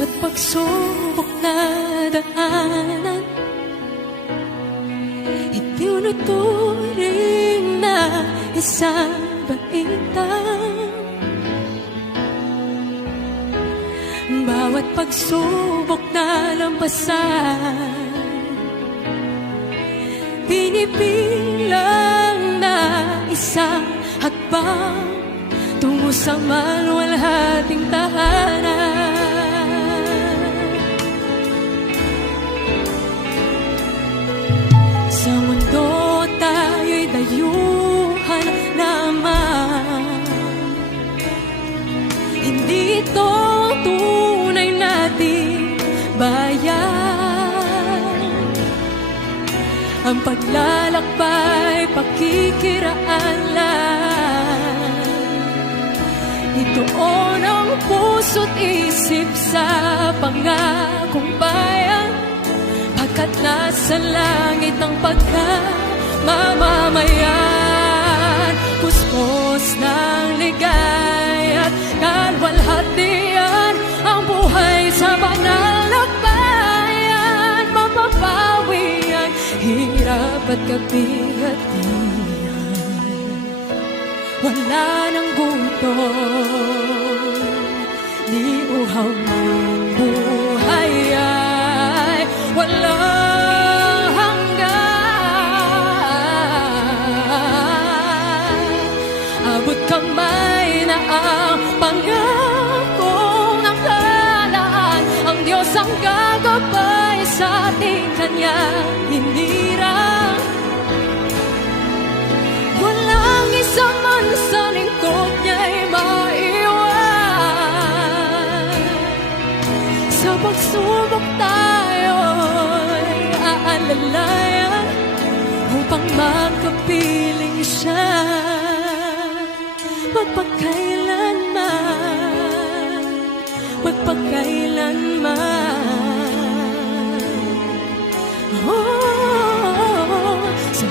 Bawat pagsubok na daanan, itinuturing na isang baitang. Bawat pagsubok na lampasan, binibilang na isang hakbang tungo sa maluwalhating tahanan. Sa mundo tayo'y dayuhan naman, hindi ito tunay nating bayan. Ang paglalakbay, pakikiraan lang, ituon ang puso't isip sa pangakong bayan. Pagkat nasa langit ang pagkamamamayan, puspos ng ligaya't kalwalhatian, ang buhay sa banal na bayan. Mapapawi ang hirap at kabihatian, wala nang gutom, ni uhaw ng buhay ay walang hanggan. Abot kamay na ang pangakong nakalaan, ang Diyos ang gagabay sa ating kanyang hinirang. Walang isa man sa lingkod niya'y maiwan. Sa pagsubok tayo'y aalalayan upang magkapiling siya magpakailanman, magpakailanman. Oh, sa